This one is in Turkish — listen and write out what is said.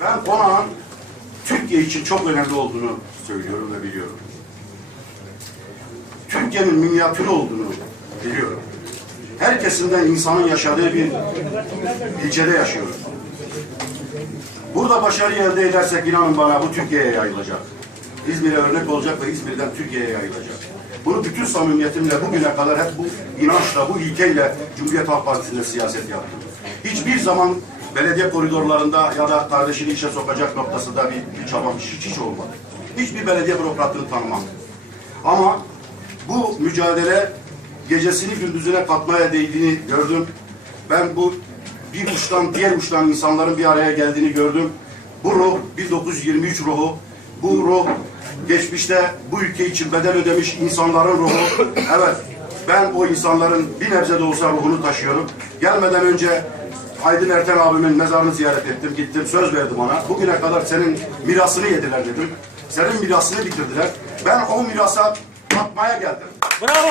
Ben konağın Türkiye için çok önemli olduğunu söylüyorum ve biliyorum. Türkiye'nin minyatürü olduğunu biliyorum. Her kesimden insanın yaşadığı bir ilçede yaşıyoruz. Burada başarı elde edersek inanın bana bu Türkiye'ye yayılacak. İzmir'e örnek olacak ve İzmir'den Türkiye'ye yayılacak. Bunu bütün samimiyetimle bugüne kadar hep bu inançla, bu ilkeyle Cumhuriyet Halk Partisi'nde siyaset yaptım. Hiçbir zaman belediye koridorlarında ya da kardeşini işe sokacak noktasında bir, bir çabam hiç, hiç olmadı. Hiçbir belediye bürokratını tanımam. Ama bu mücadele gecesini gündüzüne katmaya değdiğini gördüm. Ben bu bir uçtan diğer uçtan insanların bir araya geldiğini gördüm. Bu ruh 1923 ruhu. Bu ruh geçmişte bu ülke için bedel ödemiş insanların ruhu. Evet ben o insanların bir nebze de olsa ruhunu taşıyorum. Gelmeden önce Aydın Erten abimin mezarını ziyaret ettim, gittim, söz verdim ona. Bugüne kadar senin mirasını yediler dedim. Senin mirasını bitirdiler. Ben o mirasa katmaya geldim. Bravo.